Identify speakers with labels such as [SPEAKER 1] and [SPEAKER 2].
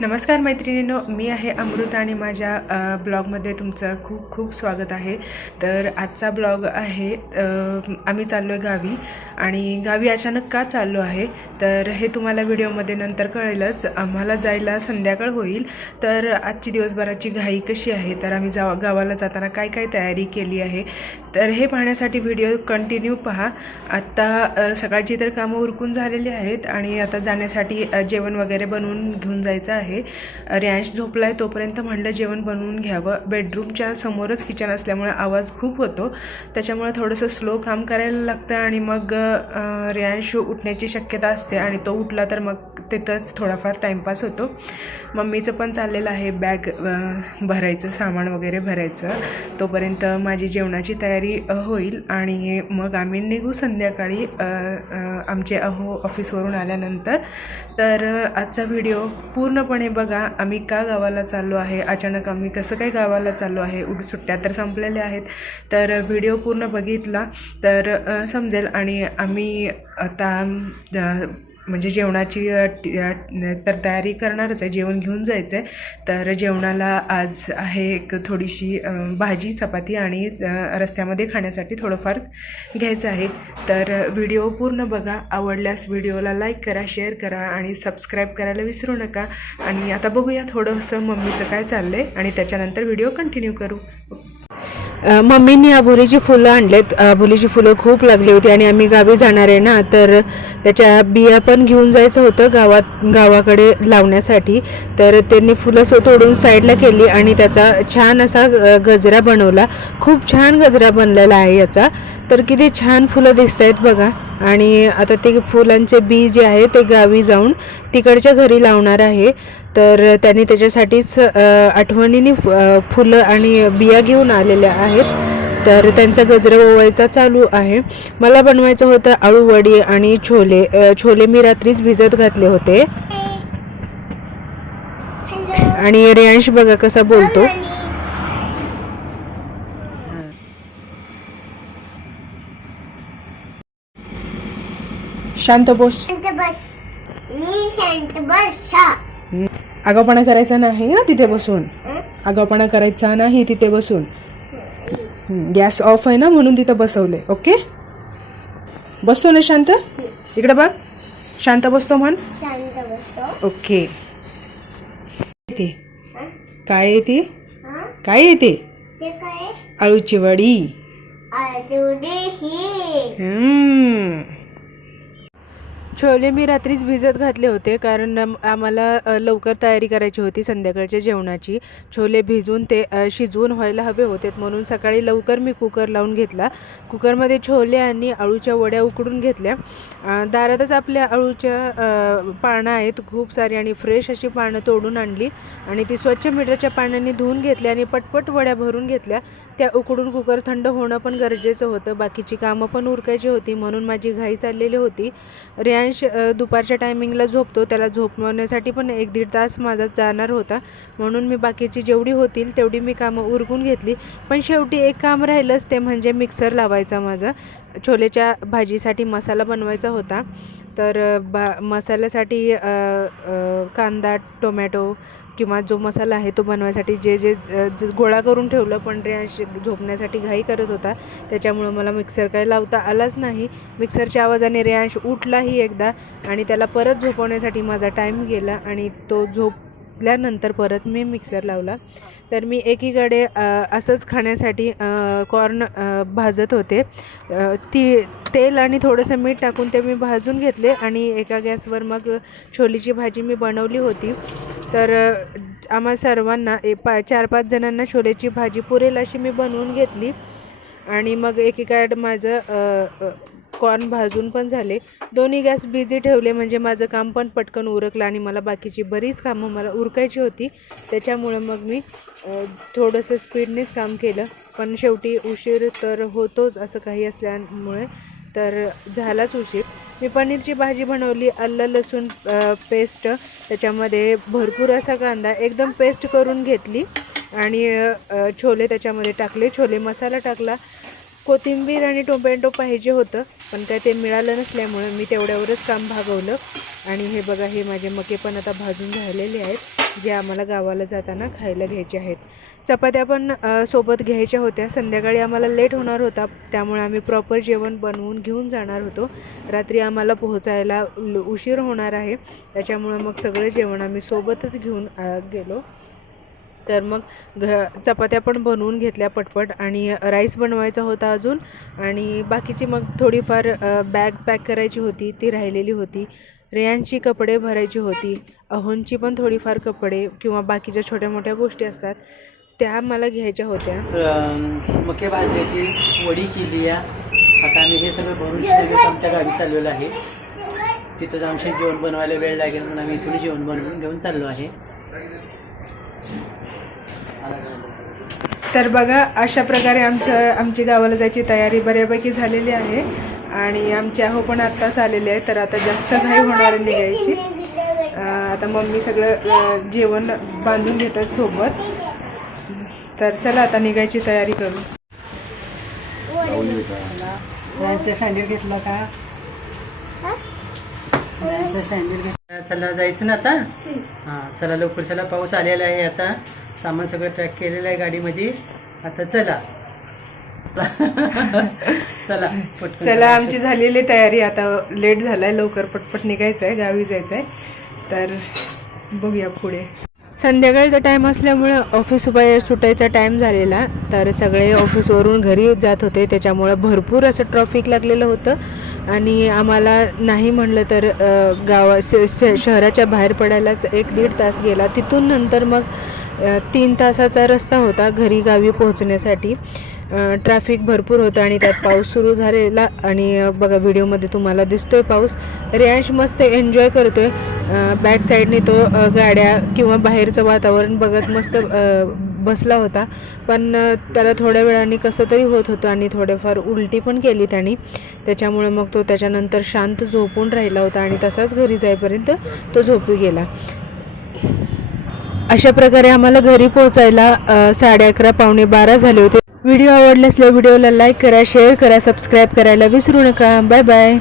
[SPEAKER 1] नमस्कार मैत्रिणींनो मी आहे अमृत आणि माझ्या ब्लॉगमध्ये तुमचं खूप खूप स्वागत आहे. तर आजचा ब्लॉग आहे आम्ही चाललो आहे गावी आणि गावी अचानक का चाललो आहे? तर हे तुम्हाला व्हिडिओमध्ये नंतर कळेलच. आम्हाला जायला संध्याकाळ होईल. तर आजची दिवसभराची घाई कशी आहे? तर आम्ही जा गावाला जाताना काय काय तयारी केली आहे? तर हे पाहण्यासाठी व्हिडिओ कंटिन्यू पहा. आत्ता सकाळची तर कामं उरकून झालेली आहेत आणि आता जाण्यासाठी जेवण वगैरे बनवून घेऊन जायचं आहे. रॅन्श झोपला आहे तोपर्यंत म्हणलं जेवण बनवून घ्यावं. बेडरूमच्या समोरच किचन असल्यामुळे आवाज खूप होतो. त्याच्यामुळे थोडंसं स्लो काम करायला लागतं आणि मग अ, उठण्याची शक्यता असते आणि तो उठला तर मग तिथंच थोडाफार टाईमपास होतो. मम्मीचं पण चाललेलं आहे बॅग भरायचं सामान वगैरे भरायचं. तोपर्यंत माझी जेवणाची तयारी होईल आणि मग आम्ही निघू संध्याकाळी आमचे अहो ऑफिसवरून आल्यानंतर. तर आजचा व्हिडिओ पूर्णपणे बघा आम्ही का गावाला चाललो आहे? अचानक आम्ही कसं काय गावाला चाललो आहे? उड सुट्ट्या तर संपलेल्या आहेत. तर व्हिडिओ पूर्ण बघितला तर समजेल. आणि आम्ही आता म्हणजे जेवणाची तर तयारी करणारच आहे जेवण घेऊन जायचं आहे. तर जेवणाला आज आहे एक थोडीशी भाजी चपाती आणि रस्त्यामध्ये खाण्यासाठी थोडंफार घ्यायचं आहे. तर व्हिडिओ पूर्ण बघा. आवडल्यास व्हिडिओला लाईक करा शेअर करा आणि सबस्क्राईब करायला विसरू नका. आणि आता बघूया थोडंसं मम्मीचं काय चाललं आहे आणि त्याच्यानंतर व्हिडिओ कंटिन्यू करू. मम्मींनी अबोलीची फुलं आणलेत. अबोलीची फुलं खूप लागली होती आणि आम्ही गावी जाणार आहे ना तर त्याच्या बिया पण घेऊन जायचं होतं गावात गावाकडे लावण्यासाठी. तर त्यांनी फुलं सो तोडून साईडला केली आणि त्याचा छान असा गजरा बनवला. खूप छान गजरा बनलेला आहे याचा. तर किती छान फुलं दिसत आहेत बघा. आणि आता ते फुलांचे बी जे आहे ते गावी जाऊन तिकडच्या घरी लावणार आहे. तर त्यांनी त्याच्यासाठीच आठवणीने फुलं आणि बिया घेऊन आलेल्या आहेत. तर त्यांचा गजरा ओवायचा चालू आहे. मला बनवायचं होतं आळूवडी आणि छोले. छोले मी रात्रीच भिजत घातले होते. आणि रेयांश बघा कसा बोलतो. शांत बोस.
[SPEAKER 2] शांत बस. मी शांत बस.
[SPEAKER 1] आगाऊपणा करायचा नाही ना तिथे बसून? आगाऊपणा करायचा नाही तिथे बसून? गॅस ऑफ आहे ना म्हणून तिथं बसवले ओके? बसतो ना शांत? इकडे बघ. शांत बसतो म्हण. ओके. ते काय येते? काय येते? आळूची वडी. हम्म. छोले मी रात्रीच भिजत घातले होते कारण आम्हाला लवकर तयारी करायची होती संध्याकाळच्या जेवणाची. छोले भिजून ते शिजवून व्हायला हवे होते म्हणून सकाळी लवकर मी कुकर लावून घेतला. कुकरमध्ये छोले आणि अळूच्या वड्या उकडून घेतल्या. दारातच आपल्या अळूच्या पानं आहेत खूप सारी आणि फ्रेश अशी पानं तोडून आणली आणि ती स्वच्छ मीटरच्या पाण्याने धुवून घेतल्या आणि पटपट वड्या भरून घेतल्या. त्या उकडून कुकर थंड होणं पण गरजेचं होतं बाकीची कामं पण उरकायची होती म्हणून माझी घाई चाललेली होती. रियान अ, दुपारच्या टायमिंगला झोपतो. त्याला झोपवण्यासाठी पण एक दीड तास माझा जाणार होता. म्हणून मी बाकीची जेवढी होतील तेवढी मी कामं उरकून घेतली. पण शेवटी एक काम राहिलंच ते म्हणजे मिक्सर लावायचा माझा. छोलेच्या भाजीसाठी मसाला बनवायचा होता. तर बा मसाल्यासाठी कांदा टोमॅटो किंवा जो मसाला आहे तो बनवायसाठी जे जे गोळा करून ठेवलं पण रियांश झोपण्यासाठी घाई करत होता त्याच्यामुळं मला मिक्सर काही लावता आलाच नाही. मिक्सरच्या आवाजाने रेयांश उठलाही एकदा आणि त्याला परत झोपवण्यासाठी माझा टाईम गेला आणि तो झोपल्यानंतर परत मी मिक्सर लावला. तर मी एकीकडे असंच खाण्यासाठी कॉर्न भाजत होते. ती तेल आणि थोडंसं मीठ टाकून ते मी भाजून घेतले आणि एका गॅसवर मग छोलीची भाजी मी बनवली होती. तर आम्हा सर्वांना ए पा चार पाच जणांना छोलेची भाजी पुरेल अशी मी बनवून घेतली. आणि मग एकीकडे माझं कॉर्न भाजून पण झाले. दोन्ही गॅस बिझी ठेवले म्हणजे माझं काम पण पटकन उरकलं आणि मला बाकीची बरीच कामं मला उरकायची होती. त्याच्यामुळं मग मी थोडंसं स्पीडनेच काम केलं. पण शेवटी उशीर तर होतोच असं काही असल्यामुळे तर झालाच उशीर. मी पनीरची भाजी बनवली आलं लसूण पेस्ट त्याच्यामध्ये भरपूर असा कांदा एकदम पेस्ट करून घेतली आणि छोले त्याच्यामध्ये टाकले. छोले मसाला टाकला. कोथिंबीर आणि टोमॅटो पाहिजे होतं पण काय ते मिळालं नसल्यामुळे मी तेवढ्यावरच काम भागवलं. आणि हे बघा हे माझे मके पण आता भाजून झालेले आहेत. जे आम्हाला गावाला जाताना खायला घ्यायचे आहेत. चपात्या पण सोबत घ्यायच्या होत्या. संध्याकाळी आम्हाला लेट होणार होता. त्यामुळे आम्ही प्रॉपर जेवण बनवून घेऊन जाणार होतो. रात्री आम्हाला पोहोचायला उशीर होणार आहे. त्याच्यामुळं मग सगळं जेवण आम्ही सोबतच घेऊन गेलो. तर मग घ चपात्या पण बनवून घेतल्या पटपट आणि राईस बनवायचा होता अजून. आणि बाकीची मग थोडीफार बॅग पॅक करायची होती. ती राहिलेली होती. रेयांची कपडे भरायची होती. अहोंची पण थोडीफार कपडे किंवा बाकीच्या छोट्या मोठ्या गोष्टी असतात त्या मला घ्यायच्या होत्या.
[SPEAKER 3] मके भाजण्याची वडी केली आहे आता आम्ही हे सगळं भरून आमच्या गाडी चाललेलं आहे. तिथं जाऊन शेत जेवण बनवायला वेळ लागेल म्हणून आम्ही इथून जेवण बनवून घेऊन चाललो आहे.
[SPEAKER 1] तर बघा अशा प्रकारे आमचं आमची गावाला जायची तयारी बऱ्यापैकी झालेली आहे. आणि आमचे अहो पण आत्ताच आलेले आहे तर आता जास्त घाई होणार आहे निघायची. आता मम्मी सगळं जेवण बांधून घेतात सोबत. तर चला आता निघायची तयारी करू.
[SPEAKER 3] सँडल घेतला का? चला जायचं ना आता? हां चला लवकर चला पाऊस आलेला आहे आता. सामान सगळं पॅक केलेलं आहे गाडीमध्ये. आता चला. चला पटकन
[SPEAKER 1] चला आमची झालेली तयारी. आता लेट झालाय लवकर पटपट निघायचं आहे गावी जायचं आहे तर बघूया पुढे. संध्याकाळचा टाईम असल्यामुळं ऑफिस बाहेर सुटायचा टाईम झालेला. तर सगळे ऑफिसवरून घरी जात होते. त्याच्यामुळं भरपूर असं ट्रॉफिक लागलेलं होतं. आणि आम्हाला नाही म्हणलं तर गावा श- शहराच्या बाहेर पडायलाच एक दीड तास गेला. तिथून नंतर मग तीन तासाचा रस्ता होता घरी गावी पोहोचण्यासाठी. ट्रॅफिक भरपूर होतं आणि त्यात पाऊस सुरू झालेला. आणि बघा व्हिडिओमध्ये तुम्हाला दिसतोय पाऊस. रॅश मस्त एन्जॉय करतोय. बॅक साईडने तो गाड्या किंवा बाहेरचं वातावरण बघत मस्त बसला होता. पण त्याला थोड्या वेळाने कसं तरी होत होतं आणि थोडेफार उलटी पण केली त्याने. त्याच्यामुळे मग तो त्याच्यानंतर शांत झोपून राहिला होता आणि तसाच घरी जाईपर्यंत तो झोपू गेला. अशा प्रकारे आम्हाला घरी पोहोचायला साडे अकरा पावणे बारा झाले होते. व्हिडिओ आवडल्यास व्हिडिओला लाईक करा शेअर करा सबस्क्राईब करायला विसरू नका. Bye bye